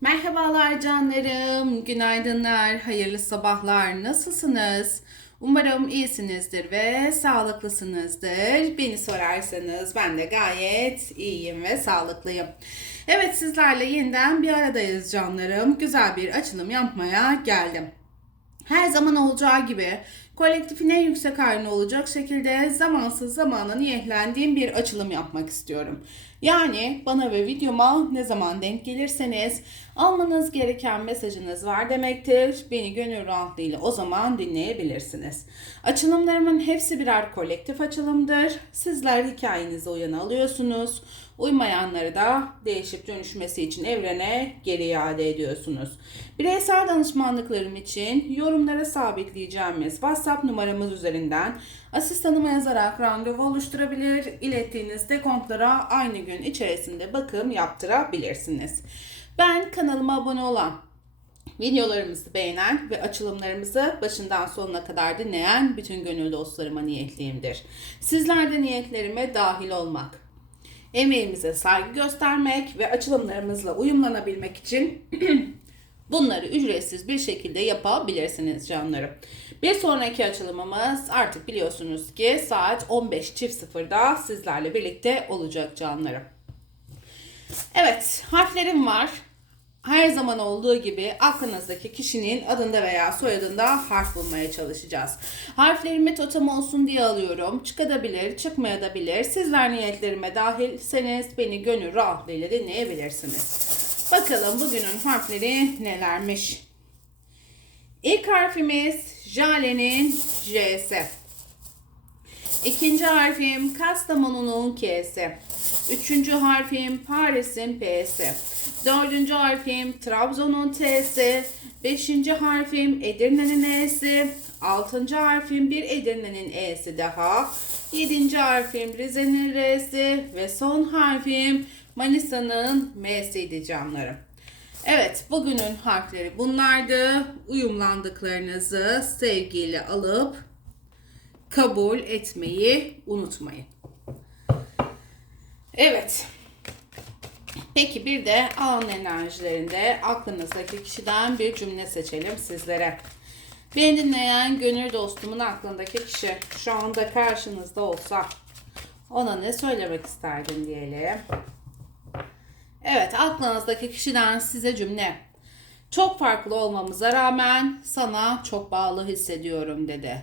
Merhabalar canlarım, günaydınlar, hayırlı sabahlar, nasılsınız? Umarım iyisinizdir ve sağlıklısınızdır. Beni sorarsanız ben de gayet iyiyim ve sağlıklıyım. Evet sizlerle yeniden bir aradayız canlarım. Güzel bir açılım yapmaya geldim. Her zaman olacağı gibi kolektifin en yüksek halini olacak şekilde zamansız zamana niyetlendiğim bir açılım yapmak istiyorum. Yani bana ve videoma ne zaman denk gelirseniz almanız gereken mesajınız var demektir. Beni gönül rahatlığıyla o zaman dinleyebilirsiniz. Açılımlarımın hepsi birer kolektif açılımdır. Sizler hikayenizi uyan alıyorsunuz. Uymayanları da değişip dönüşmesi için evrene geri iade ediyorsunuz. Bireysel danışmanlıklarım için yorumlara sabitleyeceğimiz WhatsApp numaramız üzerinden asistanıma yazarak randevu oluşturabilir, ilettiğiniz dekontlara aynı gün içerisinde bakım yaptırabilirsiniz. Ben kanalıma abone olan Videolarımızı beğenen ve açılımlarımızı başından sonuna kadar dinleyen bütün gönül dostlarıma niyetliyimdir. Sizler de niyetlerime dahil olmak, emeğimize saygı göstermek ve açılımlarımızla uyumlanabilmek için bunları ücretsiz bir şekilde yapabilirsiniz canlarım. Bir sonraki açılımımız artık biliyorsunuz ki saat 15.00'da sizlerle birlikte olacak canlarım. Evet harflerim var. Her zaman olduğu gibi aklınızdaki kişinin adında veya soyadında harf bulmaya çalışacağız. Harflerimi totem olsun diye alıyorum. Çıkabilir, çıkmayabilir. Sizler niyetlerime dahilseniz beni gönül rahatlığıyla dinleyebilirsiniz. Bakalım bugünün harfleri nelermiş. İlk harfimiz Jale'nin J'si. İkinci harfim Kastamonu'nun K'si. Üçüncü harfim Paris'in P'si. Dördüncü harfim Trabzon'un T'si. Beşinci harfim Edirne'nin E'si. Altıncı harfim bir Edirne'nin E'si daha. Yedinci harfim Rize'nin R'si. Ve son harfim Manisa'nın M'siydi canlarım. Evet, bugünün harfleri bunlardı. Uyumlandıklarınızı sevgiyle alıp kabul etmeyi unutmayın. Evet. Peki bir de an enerjilerinde aklınızdaki kişiden bir cümle seçelim sizlere. Beni dinleyen gönül dostumun aklındaki kişi şu anda karşınızda olsa ona ne söylemek isterdin diyelim. Evet aklınızdaki kişiden size cümle. Çok farklı olmamıza rağmen sana çok bağlı hissediyorum dedi.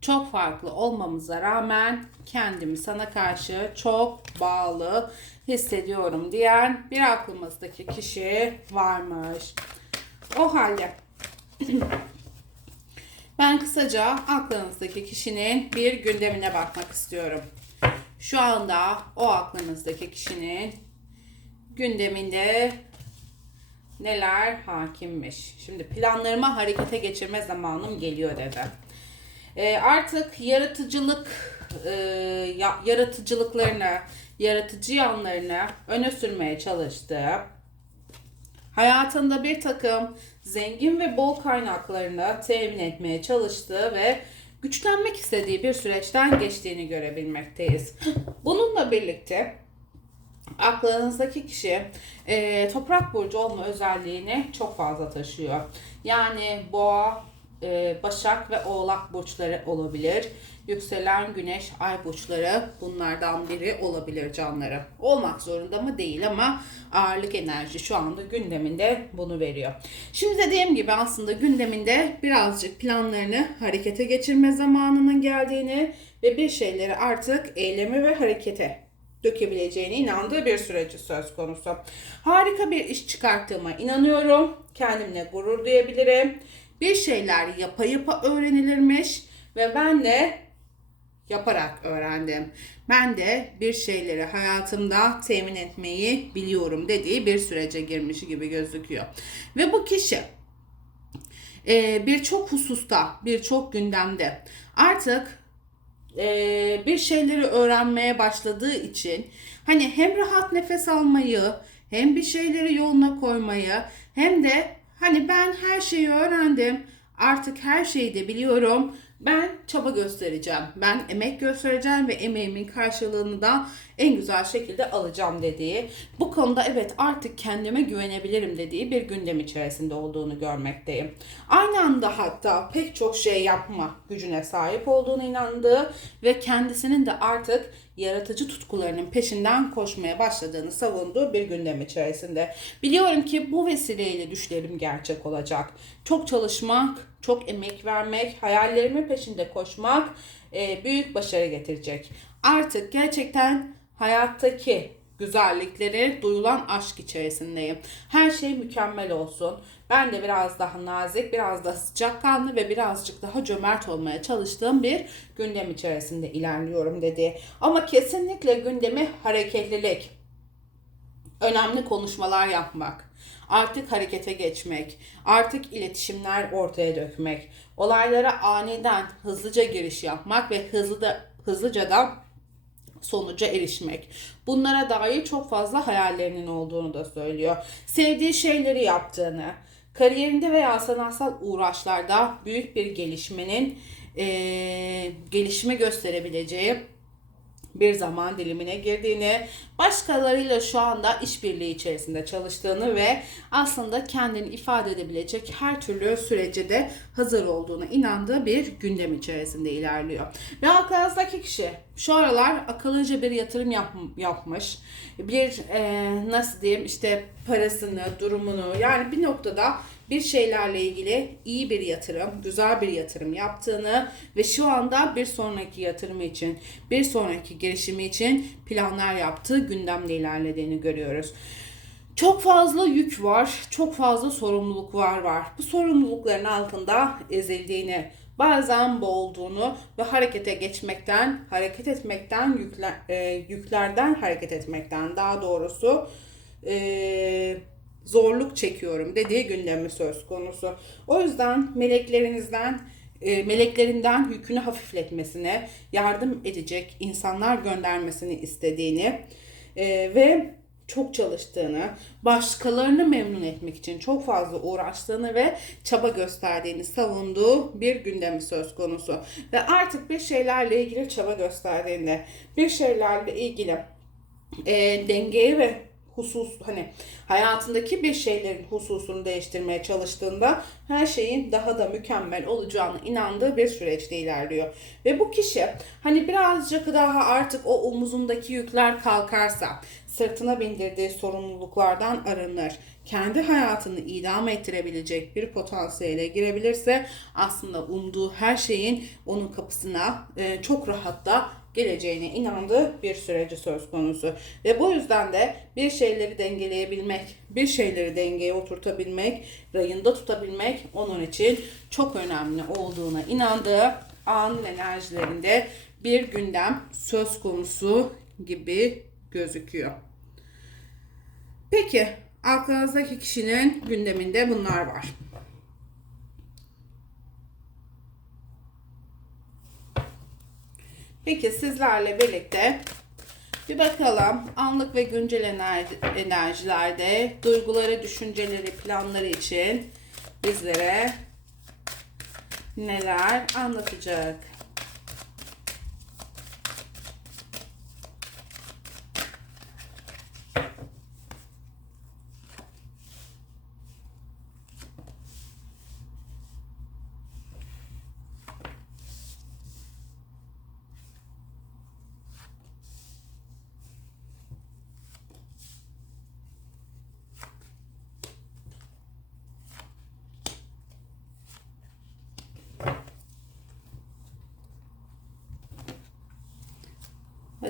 Çok farklı olmamıza rağmen kendimi sana karşı çok bağlı hissediyorum diyen bir aklımızdaki kişi varmış. O halde ben kısaca aklınızdaki kişinin bir gündemine bakmak istiyorum. Şu anda o aklınızdaki kişinin gündeminde neler hakimmiş. Şimdi planlarıma harekete geçirme zamanım geliyor dedi. E, artık yaratıcılık e, ya, yaratıcılıklarını, yaratıcı yanlarını öne sürmeye çalıştı. Hayatında bir takım zengin ve bol kaynaklarını temin etmeye çalıştığı ve güçlenmek istediği bir süreçten geçtiğini görebilmekteyiz. Bununla birlikte aklınızdaki kişi e, toprak burcu olma özelliğini çok fazla taşıyor. Yani boğa, e, başak ve oğlak burçları olabilir. Yükselen güneş, ay burçları bunlardan biri olabilir canları. Olmak zorunda mı değil ama ağırlık enerji şu anda gündeminde bunu veriyor. Şimdi dediğim gibi aslında gündeminde birazcık planlarını harekete geçirme zamanının geldiğini ve bir şeyleri artık eyleme ve harekete dökebileceğine inandığı bir süreci söz konusu. Harika bir iş çıkarttığıma inanıyorum. Kendimle gurur duyabilirim. Bir şeyler yapa yapa öğrenilirmiş ve ben de yaparak öğrendim. Ben de bir şeyleri hayatımda temin etmeyi biliyorum dediği bir sürece girmiş gibi gözüküyor. Ve bu kişi e, birçok hususta, birçok gündemde artık e, bir şeyleri öğrenmeye başladığı için hani hem rahat nefes almayı hem bir şeyleri yoluna koymayı hem de hani ben her şeyi öğrendim artık her şeyi de biliyorum ben çaba göstereceğim. Ben emek göstereceğim ve emeğimin karşılığını da en güzel şekilde alacağım dediği, bu konuda evet artık kendime güvenebilirim dediği bir gündem içerisinde olduğunu görmekteyim. Aynı anda hatta pek çok şey yapma gücüne sahip olduğunu inandığı ve kendisinin de artık yaratıcı tutkularının peşinden koşmaya başladığını savunduğu bir gündem içerisinde. Biliyorum ki bu vesileyle düşlerim gerçek olacak. Çok çalışmak, çok emek vermek, hayallerimin peşinde koşmak e, büyük başarı getirecek. Artık gerçekten hayattaki güzellikleri duyulan aşk içerisindeyim. Her şey mükemmel olsun. Ben de biraz daha nazik, biraz daha sıcakkanlı ve birazcık daha cömert olmaya çalıştığım bir gündem içerisinde ilerliyorum dedi. Ama kesinlikle gündemi hareketlilik, önemli konuşmalar yapmak, artık harekete geçmek, artık iletişimler ortaya dökmek, olaylara aniden hızlıca giriş yapmak ve hızlı da hızlıca da sonuca erişmek. Bunlara dair çok fazla hayallerinin olduğunu da söylüyor. Sevdiği şeyleri yaptığını, kariyerinde veya sanatsal uğraşlarda büyük bir gelişmenin eee gelişme gösterebileceği bir zaman dilimine girdiğini, başkalarıyla şu anda işbirliği içerisinde çalıştığını ve aslında kendini ifade edebilecek her türlü sürece de hazır olduğuna inandığı bir gündem içerisinde ilerliyor. Ve aklınızdaki kişi şu aralar akıllıca bir yatırım yap, yapmış. Bir e, nasıl diyeyim işte parasını, durumunu yani bir noktada bir şeylerle ilgili iyi bir yatırım, güzel bir yatırım yaptığını ve şu anda bir sonraki yatırımı için, bir sonraki girişimi için planlar yaptığı gündemle ilerlediğini görüyoruz. Çok fazla yük var, çok fazla sorumluluklar var. Bu sorumlulukların altında ezildiğini, bazen boğulduğunu ve harekete geçmekten, hareket etmekten, yükler, e, yüklerden hareket etmekten daha doğrusu e, zorluk çekiyorum dediği gündemi söz konusu. O yüzden meleklerinizden e, meleklerinden yükünü hafifletmesine yardım edecek insanlar göndermesini istediğini e, ve çok çalıştığını, başkalarını memnun etmek için çok fazla uğraştığını ve çaba gösterdiğini savunduğu bir gündemi söz konusu. Ve artık bir şeylerle ilgili çaba gösterdiğinde, bir şeylerle ilgili e, dengeye ve husus hani hayatındaki bir şeylerin hususunu değiştirmeye çalıştığında her şeyin daha da mükemmel olacağını inandığı bir süreçte ilerliyor. Ve bu kişi hani birazcık daha artık o omuzundaki yükler kalkarsa sırtına bindirdiği sorumluluklardan arınır. Kendi hayatını idame ettirebilecek bir potansiyele girebilirse aslında umduğu her şeyin onun kapısına e, çok rahat da geleceğine inandığı bir süreci söz konusu. Ve bu yüzden de bir şeyleri dengeleyebilmek, bir şeyleri dengeye oturtabilmek, rayında tutabilmek onun için çok önemli olduğuna inandığı an enerjilerinde bir gündem söz konusu gibi gözüküyor. Peki aklınızdaki kişinin gündeminde bunlar var. Peki sizlerle birlikte bir bakalım anlık ve güncel enerjilerde duyguları, düşünceleri, planları için bizlere neler anlatacak?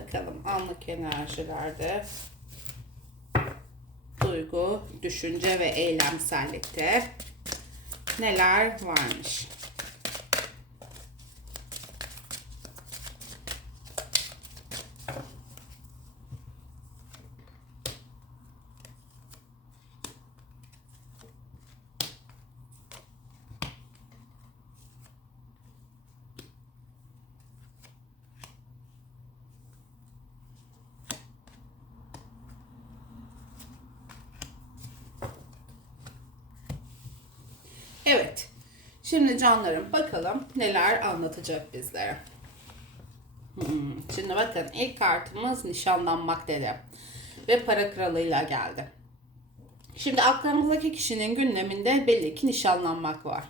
Bakalım anlık enerjilerde duygu, düşünce ve eylemsellikte neler varmış? Evet. Şimdi canlarım bakalım neler anlatacak bizlere. Hmm, Şimdi bakın ilk kartımız nişanlanmak dedi. Ve para kralıyla geldi. Şimdi aklımızdaki kişinin gündeminde belli ki nişanlanmak var.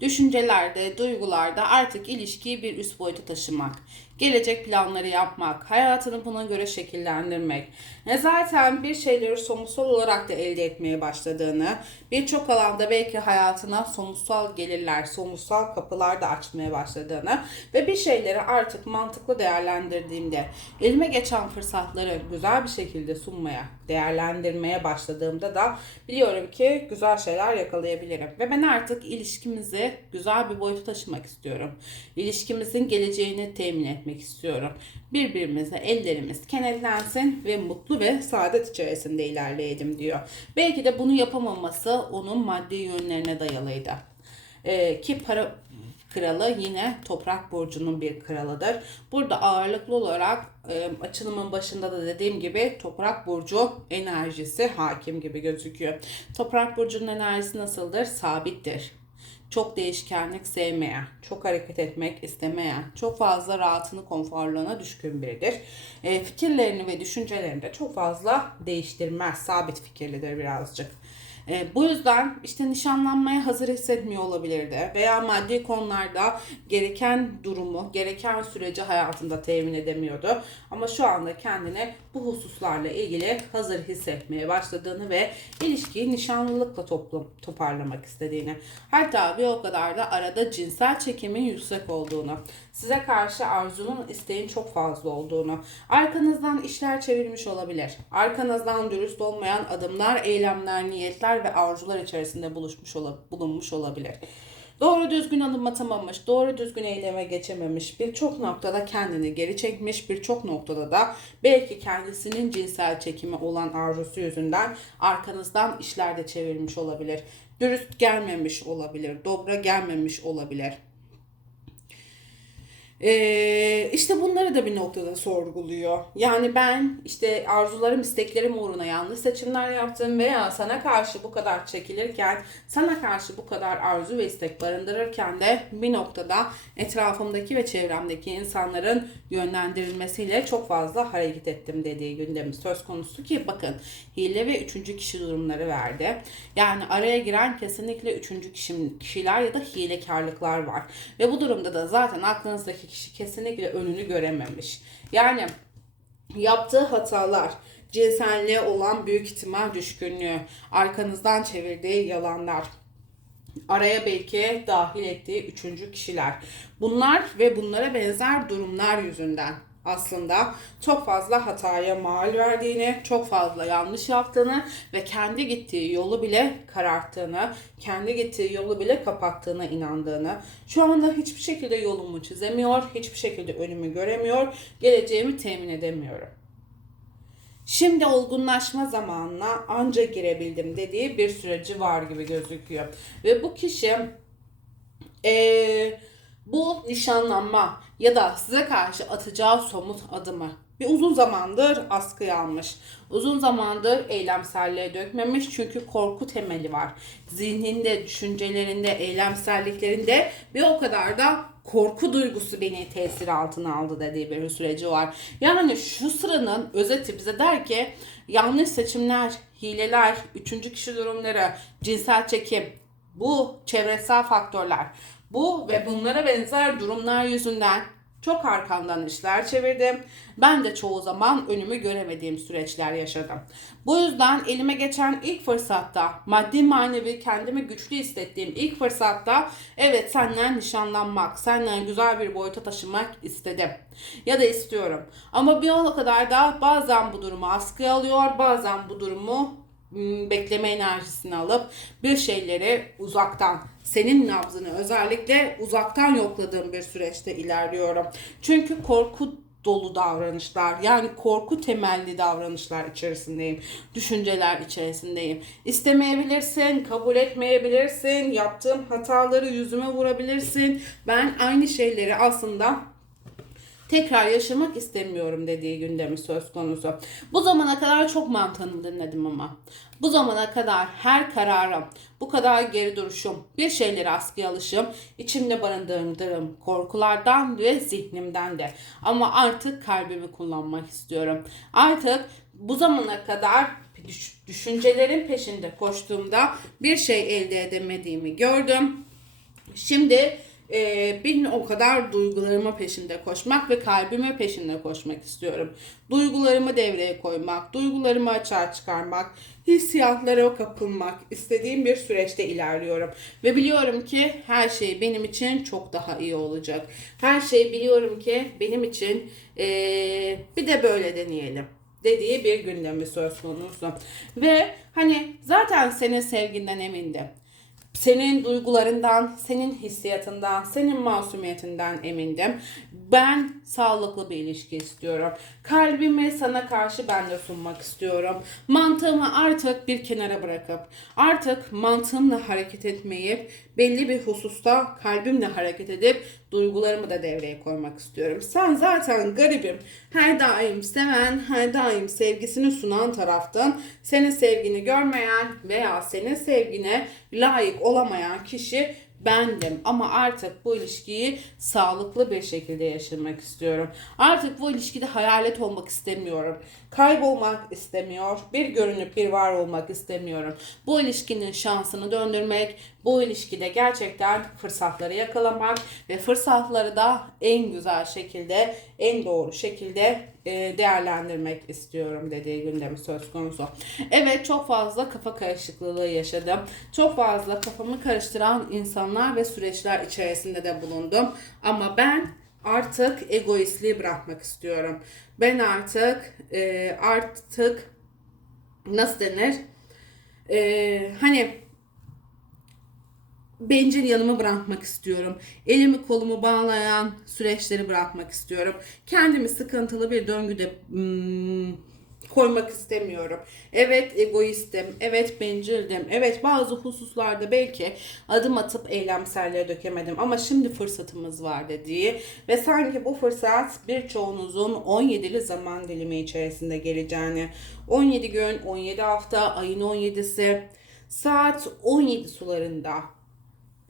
Düşüncelerde, duygularda artık ilişkiyi bir üst boyuta taşımak, gelecek planları yapmak, hayatını buna göre şekillendirmek. E zaten bir şeyleri somutsal olarak da elde etmeye başladığını, birçok alanda belki hayatına somutsal gelirler, somutsal kapılar da açmaya başladığını ve bir şeyleri artık mantıklı değerlendirdiğimde, elime geçen fırsatları güzel bir şekilde sunmaya, değerlendirmeye başladığımda da biliyorum ki güzel şeyler yakalayabilirim. Ve ben artık ilişkimizi güzel bir boyuta taşımak istiyorum. İlişkimizin geleceğini temin etmek istiyorum. Birbirimize ellerimiz kenetlensin ve mutlu ve saadet içerisinde ilerleyelim diyor. Belki de bunu yapamaması onun maddi yönlerine dayalıydı. Ee, ki para kralı yine toprak burcunun bir kralıdır. Burada ağırlıklı olarak e, açılımın başında da dediğim gibi toprak burcu enerjisi hakim gibi gözüküyor. Toprak burcunun enerjisi nasıldır? Sabittir. Çok değişkenlik sevmeyen, çok hareket etmek istemeyen, çok fazla rahatını, konforluğuna düşkün biridir. E, fikirlerini ve düşüncelerini de çok fazla değiştirmez. Sabit fikirlidir birazcık. E, bu yüzden işte nişanlanmaya hazır hissetmiyor olabilirdi veya maddi konularda gereken durumu, gereken süreci hayatında temin edemiyordu. Ama şu anda kendine bu hususlarla ilgili hazır hissetmeye başladığını ve ilişkiyi nişanlılıkla toplum, toparlamak istediğini. Hatta bir o kadar da arada cinsel çekimin yüksek olduğunu, size karşı arzunun, isteğin çok fazla olduğunu, arkanızdan işler çevirmiş olabilir. Arkanızdan dürüst olmayan adımlar, eylemler, niyetler ve arzular içerisinde buluşmuş ola- bulunmuş olabilir. Doğru düzgün adım atamamış, doğru düzgün eyleme geçememiş, birçok noktada kendini geri çekmiş, birçok noktada da belki kendisinin cinsel çekimi olan arzusu yüzünden arkanızdan işler de çevirmiş olabilir. Dürüst gelmemiş olabilir, dobra gelmemiş olabilir. Ee, işte bunları da bir noktada sorguluyor. Yani ben işte arzularım, isteklerim uğruna yanlış seçimler yaptım veya sana karşı bu kadar çekilirken, sana karşı bu kadar arzu ve istek barındırırken de bir noktada etrafımdaki ve çevremdeki insanların yönlendirilmesiyle çok fazla hareket ettim dediği gündemi söz konusu ki bakın hile ve üçüncü kişi durumları verdi. Yani araya giren kesinlikle üçüncü kişi, kişiler ya da hilekarlıklar var. Ve bu durumda da zaten aklınızdaki kişi kesinlikle önünü görememiş. Yani yaptığı hatalar, cinselliğe olan büyük ihtimal düşkünlüğü, arkanızdan çevirdiği yalanlar, araya belki dahil ettiği üçüncü kişiler. Bunlar ve bunlara benzer durumlar yüzünden aslında çok fazla hataya mal verdiğini, çok fazla yanlış yaptığını ve kendi gittiği yolu bile kararttığını, kendi gittiği yolu bile kapattığına inandığını, şu anda hiçbir şekilde yolumu çizemiyor, hiçbir şekilde önümü göremiyor, geleceğimi temin edemiyorum. Şimdi olgunlaşma zamanına anca girebildim dediği bir süreci var gibi gözüküyor. Ve bu kişi eee, bu nişanlanma ya da size karşı atacağı somut adımı bir uzun zamandır askıya almış. Uzun zamandır eylemselliğe dökmemiş çünkü korku temeli var. Zihninde, düşüncelerinde, eylemselliklerinde bir o kadar da korku duygusu beni tesir altına aldı dediği bir süreci var. Yani şu sıranın özeti bize der ki yanlış seçimler, hileler, üçüncü kişi durumları, cinsel çekim, bu çevresel faktörler, bu ve bunlara benzer durumlar yüzünden çok arkamdan işler çevirdim. Ben de çoğu zaman önümü göremediğim süreçler yaşadım. Bu yüzden elime geçen ilk fırsatta, maddi manevi kendimi güçlü hissettiğim ilk fırsatta evet senden nişanlanmak, senden güzel bir boyuta taşımak istedim. Ya da istiyorum. Ama bir o kadar da bazen bu durumu askıya alıyor, bazen bu durumu bekleme enerjisini alıp bir şeyleri uzaktan senin nabzını özellikle uzaktan yokladığım bir süreçte ilerliyorum. Çünkü korku dolu davranışlar yani korku temelli davranışlar içerisindeyim. Düşünceler içerisindeyim. İstemeyebilirsin, kabul etmeyebilirsin, yaptığım hataları yüzüme vurabilirsin. Ben aynı şeyleri aslında tekrar yaşamak istemiyorum dediği gündemi söz konusu. Bu zamana kadar çok mantığını dinledim ama. Bu zamana kadar her kararım, bu kadar geri duruşum, bir şeyleri askıya alışım, içimde barındırdığım korkulardan ve zihnimden de. Ama artık kalbimi kullanmak istiyorum. Artık bu zamana kadar düş- düşüncelerin peşinde koştuğumda bir şey elde edemediğimi gördüm. Şimdi e, bir o kadar duygularıma peşinde koşmak ve kalbime peşinde koşmak istiyorum. Duygularımı devreye koymak, duygularımı açığa çıkarmak, hissiyatlara kapılmak istediğim bir süreçte ilerliyorum. Ve biliyorum ki her şey benim için çok daha iyi olacak. Her şey biliyorum ki benim için e, bir de böyle deneyelim dediği bir gündemi söz konusu. Ve hani zaten senin sevginden emindim senin duygularından, senin hissiyatından, senin masumiyetinden emindim. Ben sağlıklı bir ilişki istiyorum. Kalbimi sana karşı ben de sunmak istiyorum. Mantığımı artık bir kenara bırakıp, artık mantığımla hareket etmeyip, belli bir hususta kalbimle hareket edip, duygularımı da devreye koymak istiyorum. Sen zaten garibim. Her daim seven, her daim sevgisini sunan taraftın. Senin sevgini görmeyen veya senin sevgine layık olamayan kişi bendim ama artık bu ilişkiyi sağlıklı bir şekilde yaşamak istiyorum. Artık bu ilişkide hayalet olmak istemiyorum. Kaybolmak istemiyor. Bir görünüp bir var olmak istemiyorum. Bu ilişkinin şansını döndürmek, bu ilişkide gerçekten fırsatları yakalamak ve fırsatları da en güzel şekilde, en doğru şekilde değerlendirmek istiyorum dediği gündemi söz konusu. Evet çok fazla kafa karışıklığı yaşadım. Çok fazla kafamı karıştıran insanlar ve süreçler içerisinde de bulundum. Ama ben artık egoistliği bırakmak istiyorum. Ben artık e, artık nasıl denir? E, hani bencil yanımı bırakmak istiyorum. Elimi kolumu bağlayan süreçleri bırakmak istiyorum. Kendimi sıkıntılı bir döngüde hmm, koymak istemiyorum. Evet egoistim, evet bencildim, evet bazı hususlarda belki adım atıp eylemselliğe dökemedim ama şimdi fırsatımız var dediği ve sanki bu fırsat birçoğunuzun 17'li zaman dilimi içerisinde geleceğini, 17 gün, 17 hafta, ayın 17'si saat 17 sularında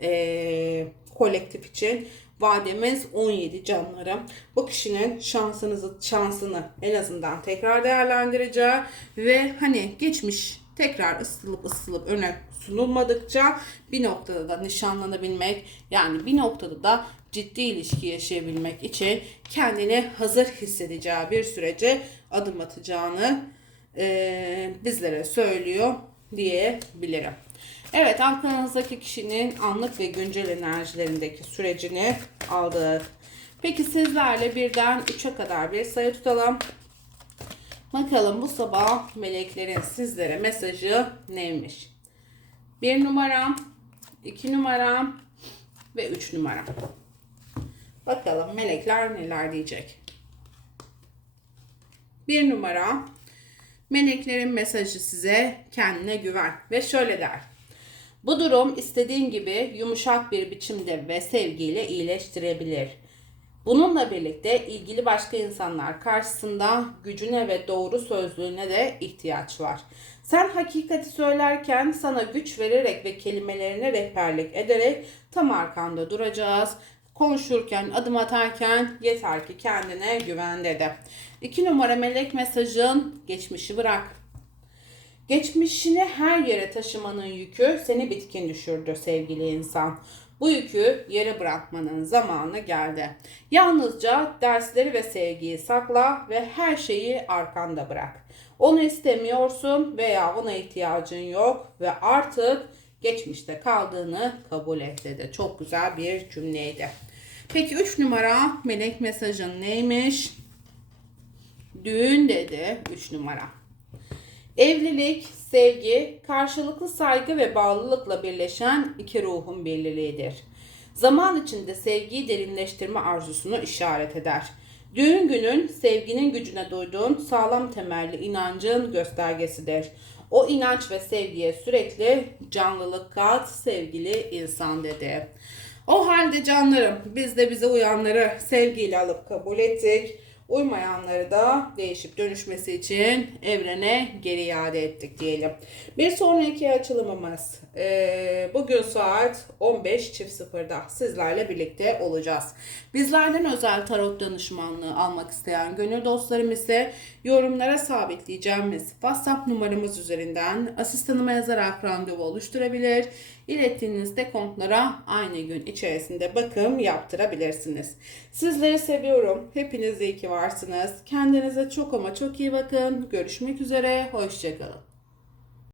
e, kolektif için vademiz 17 canlarım. Bu kişinin şansınızı şansını en azından tekrar değerlendireceği ve hani geçmiş tekrar ısılıp ısılıp öne sunulmadıkça bir noktada da nişanlanabilmek yani bir noktada da ciddi ilişki yaşayabilmek için kendini hazır hissedeceği bir sürece adım atacağını e, bizlere söylüyor diyebilirim. Evet aklınızdaki kişinin anlık ve güncel enerjilerindeki sürecini aldık. Peki sizlerle birden 3'e kadar bir sayı tutalım. Bakalım bu sabah meleklerin sizlere mesajı neymiş? 1 numaram, 2 numaram ve 3 numaram. Bakalım melekler neler diyecek. 1 numara meleklerin mesajı size kendine güven ve şöyle der. Bu durum istediğin gibi yumuşak bir biçimde ve sevgiyle iyileştirebilir. Bununla birlikte ilgili başka insanlar karşısında gücüne ve doğru sözlüğüne de ihtiyaç var. Sen hakikati söylerken sana güç vererek ve kelimelerine rehberlik ederek tam arkanda duracağız. Konuşurken, adım atarken yeter ki kendine güven dedi. İki numara melek mesajın geçmişi bırak. Geçmişini her yere taşımanın yükü seni bitkin düşürdü sevgili insan. Bu yükü yere bırakmanın zamanı geldi. Yalnızca dersleri ve sevgiyi sakla ve her şeyi arkanda bırak. Onu istemiyorsun veya ona ihtiyacın yok ve artık geçmişte kaldığını kabul et dedi. Çok güzel bir cümleydi. Peki 3 numara melek mesajın neymiş? Düğün dedi 3 numara. Evlilik, sevgi, karşılıklı saygı ve bağlılıkla birleşen iki ruhun birliğidir. Zaman içinde sevgiyi derinleştirme arzusunu işaret eder. Düğün günün sevginin gücüne duyduğun sağlam temelli inancın göstergesidir. O inanç ve sevgiye sürekli canlılık kat sevgili insan dedi. O halde canlarım biz de bize uyanları sevgiyle alıp kabul ettik. Uymayanları da değişip dönüşmesi için evrene geri iade ettik diyelim. Bir sonraki açılımımız eee, bugün saat 15.00'da sizlerle birlikte olacağız. Bizlerden özel tarot danışmanlığı almak isteyen gönül dostlarım ise yorumlara sabitleyeceğimiz WhatsApp numaramız üzerinden asistanıma yazarak randevu oluşturabilir. İlettiğiniz dekontlara aynı gün içerisinde bakım yaptırabilirsiniz. Sizleri seviyorum. Hepiniz iyi ki varsınız. Kendinize çok ama çok iyi bakın. Görüşmek üzere. Hoşçakalın.